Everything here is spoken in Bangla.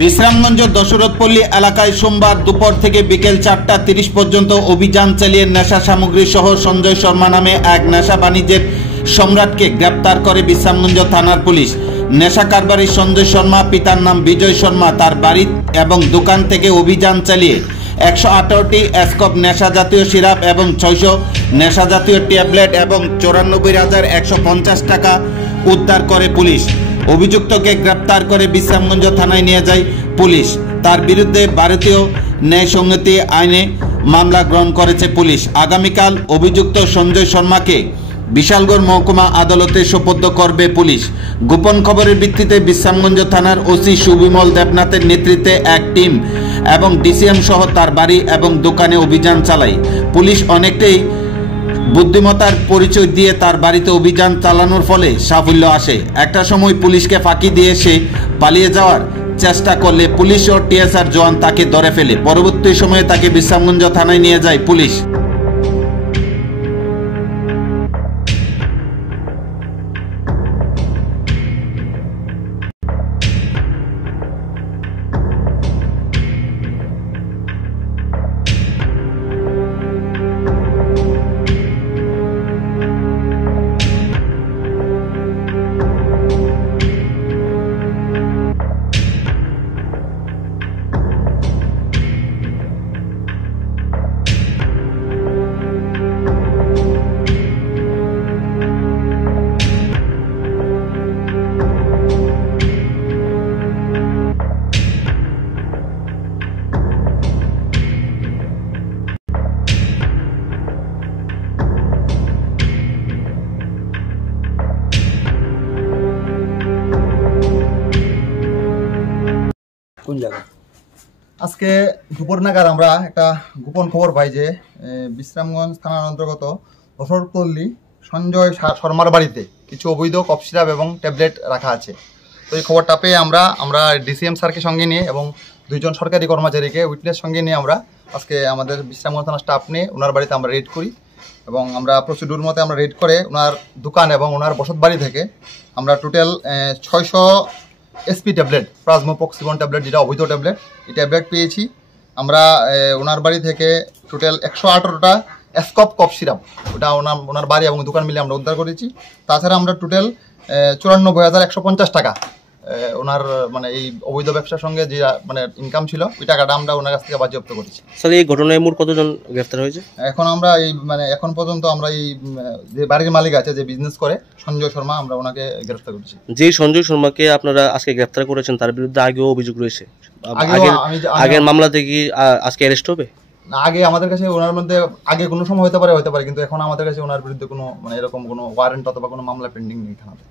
বিশ্রামগঞ্জ দশরথপল্লী এলাকায় সোমবার দুপুর থেকে বিকেল 4টা 30 পর্যন্ত অভিযান চালিয়ে নেশা সামগ্রী সহ সঞ্জয় শর্মা নামে এক নেশা বাণিজ্যের সম্রাটকে গ্রেপ্তার করে বিশ্রামগঞ্জ থানার পুলিশ। নেশা কারবারি সঞ্জয় শর্মা, পিতার নাম বিজয় শর্মা, তার বাড়ি এবং দোকান থেকে অভিযান চালিয়ে 118টি স্কপ নেশা জাতীয় সিরাপ এবং 600 নেশা জাতীয় ট্যাবলেট এবং 94,150 টাকা উদ্ধার করে পুলিশ। অভিযুক্তকে গ্রেপ্তার করে বিশ্রামগঞ্জ থানায় নিয়ে যায় পুলিশ। তার বিরুদ্ধে ভারতীয় ন্যায় সংহিতা আইনে মামলা গ্রহণ করেছে পুলিশ। আগামীকাল অভিযুক্ত সঞ্জয় শর্মাকে বিশালগড় মহকুমা আদালতে সোপর্দ করবে পুলিশ। গোপন খবরের ভিত্তিতে বিশ্রামগঞ্জ থানার ওসি সুবিমল দেবনাথের নেতৃত্বে এক টিম এবং ডিসিএম সহ তার বাড়ি এবং দোকানে অভিযান চালায়। পুলিশ অনেকটাই বুদ্ধিমত্তার পরিচয় দিয়ে তার বাড়িতে অভিযান চালানোর ফলে সাফল্য আসে। একটা সময় পুলিশকে ফাঁকি দিয়ে সে পালিয়ে যাওয়ার চেষ্টা করলে পুলিশ ও টিএসআর জওয়ান তাকে ধরে ফেলে। পরবর্তী সময়ে তাকে বিশ্রামগঞ্জ থানায় নিয়ে যায় পুলিশ। কোন জায়গা আজকে দুপুর নাগাদ আমরা একটা গোপন খবর পাই যে বিশ্রামগঞ্জ থানার অন্তর্গত দশরথপল্লী সঞ্জয় শর্মার বাড়িতে কিছু অবৈধ কফ সিরাপ এবং ট্যাবলেট রাখা আছে। তো এই খবরটা পেয়ে আমরা ডিসিএম স্যারকে সঙ্গে নিয়ে এবং 2জন সরকারি কর্মচারীকে উইটনেস সঙ্গে নিয়ে আমরা আজকে আমাদের বিশ্রামগঞ্জ থানার স্টাফ নিয়ে ওনার বাড়িতে আমরা রেড করি এবং আমরা প্রসিডিউর মতে আমরা রেড করে ওনার দোকান এবং ওনার বসত বাড়ি থেকে আমরা টোটাল 600 এসপি ট্যাবলেট, প্লাজমোপক্সিবন ট্যাবলেট, যেটা অবৈধ ট্যাবলেট, এই ট্যাবলেট পেয়েছি। আমরা ওনার বাড়ি থেকে টোটাল 118টা স্কপ কফ সিরাপ, ওটা ওনার বাড়ি এবং দোকান মিলে আমরা উদ্ধার করেছি। তাছাড়া আমরা টোটাল 94,150 টাকা ওনার মানে এই অবৈধ ব্যবসার সঙ্গে যে মানে ইনকাম ছিল ওই টাকাটা আমরা ওনার কাছ থেকে বাজেয়াপ্ত করেছি। স্যার, এই ঘটনায় মোট কতজন গ্রেফতার হয়েছে? এখন আমরা এই মানে এখন পর্যন্ত আমরা এই যে বাড়ির মালিক আছে যে বিজনেস করে সঞ্জয় শর্মা, আমরা ওনাকে গ্রেফতার করেছি। যে সঞ্জয় শর্মাকে আপনারা আজকে গ্রেফতার করেছেন তার বিরুদ্ধে আগেও অভিযোগ রয়েছে, আগের মামলাতে কি আজকে অ্যারেস্ট হবে? আগে আমাদের কাছে ওনার মধ্যে আগে কোনো সময় হতে পারে, কিন্তু এখন আমাদের কাছে ওনার বিরুদ্ধে কোনো মানে এরকম কোনো ওয়ারেন্ট অথবা কোনো মামলা পেন্ডিং নেই থানাতে।